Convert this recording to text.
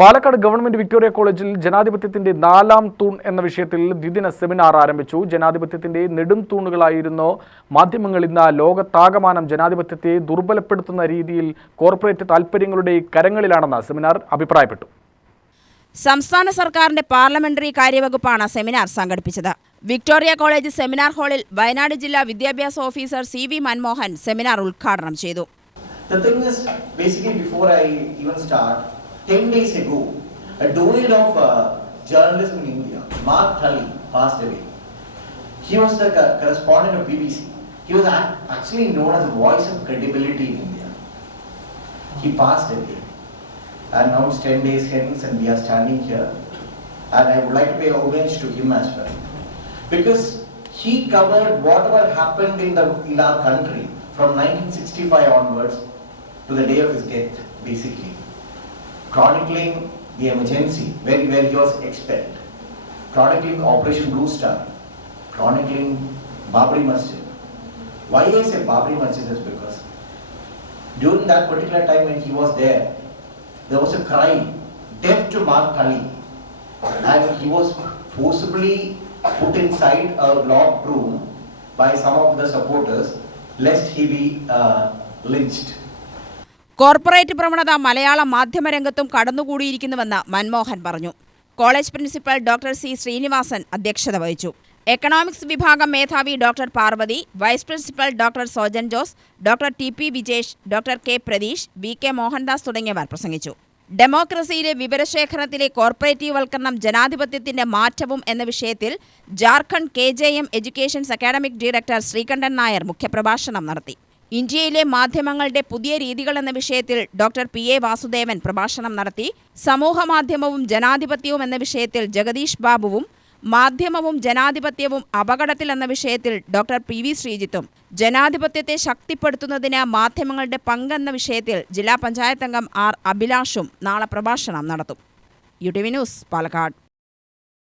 Palakkad government Victoria കോളേജിൽ ജനാധിപത്യത്തിന്റെ നാലാം തൂൺ എന്ന വിഷയത്തിൽ ദ്വിദിന സെമിനാർ ആരംഭിച്ചു. ജനാധിപത്യത്തിന്റെ നെടും തൂണുകളായിരുന്നു മാധ്യമങ്ങൾ. ഇന്ന് ലോകത്താകമാനം ജനാധിപത്യത്തെ ദുർബലപ്പെടുത്തുന്ന രീതിയിൽ കോർപ്പറേറ്റ് താൽപര്യങ്ങളുടെ കരങ്ങളിലാണെന്ന് സെമിനാർ അഭിപ്രായപ്പെട്ടു. സംസ്ഥാന സർക്കാരിന്റെ പാർലമെന്ററി കാര്യവകുപ്പാണ് സെമിനാർ സംഘടിപ്പിച്ചത്. വിക്ടോറിയ കോളേജ് സെമിനാർ ഹാളിൽ വയനാട് ജില്ലാ വിദ്യാഭ്യാസ ഓഫീസർ CV മൻമോഹൻ സെമിനാർ ഉദ്ഘാടനം ചെയ്തു. 10 days ago, a doyen of journalism in India, Mark Tully, passed away. He was the correspondent of BBC. He was actually known as the voice of credibility in India. He passed away. And now it's 10 days hence and we are standing here. And I would like to pay homage to him as well. Because he covered whatever happened in our country from 1965 onwards to the day of his death, basically. Chronicling the emergency where he was expelled, chronicling Operation Blue Star, chronicling Babri Masjid. Why I say Babri Masjid is because during that particular time when he was there was a cry, death to Mark Tully, and he was forcibly put inside a locked room by some of the supporters lest he be lynched. Corporate പ്രവണത മലയാള മാധ്യമരംഗത്തും കടന്നുകൂടിയിരിക്കുന്നുവെന്ന് മൻമോഹൻ പറഞ്ഞു. College principal doctor C Sreenivasan അധ്യക്ഷത വഹിച്ചു. Economics വിഭാഗം മേധാവി doctor Parvathy, vice principal doctor Sojan Jose, doctor TP Vijesh, doctor K Pratheesh, VK Mohandas തുടങ്ങിയവർ പ്രസംഗിച്ചു. ഡെമോക്രസിയിലെ വിവരശേഖരണത്തിലെ കോർപ്പറേറ്റീവൽക്കരണം ജനാധിപത്യത്തിന്റെ മാറ്റവും എന്ന വിഷയത്തിൽ Jharkhand KJM educations academic director Sreekantan Nair മുഖ്യപ്രഭാഷണം നടത്തി. ഇന്ത്യയിലെ മാധ്യമങ്ങളുടെ പുതിയ രീതികൾ എന്ന വിഷയത്തിൽ ഡോക്ടർ PA വാസുദേവൻ പ്രഭാഷണം നടത്തി. സമൂഹ മാധ്യമവും ജനാധിപത്യവും എന്ന വിഷയത്തിൽ ജഗദീഷ് ബാബുവും, മാധ്യമവും ജനാധിപത്യവും അപകടത്തിൽ എന്ന വിഷയത്തിൽ ഡോക്ടർ PV ശ്രീജിത്തും, ജനാധിപത്യത്തെ ശക്തിപ്പെടുത്തുന്നതിന് മാധ്യമങ്ങളുടെ പങ്കെന്ന വിഷയത്തിൽ ജില്ലാ പഞ്ചായത്ത് അംഗം R അഭിലാഷും നാളെ പ്രഭാഷണം നടത്തും. UTV news, Palakkad.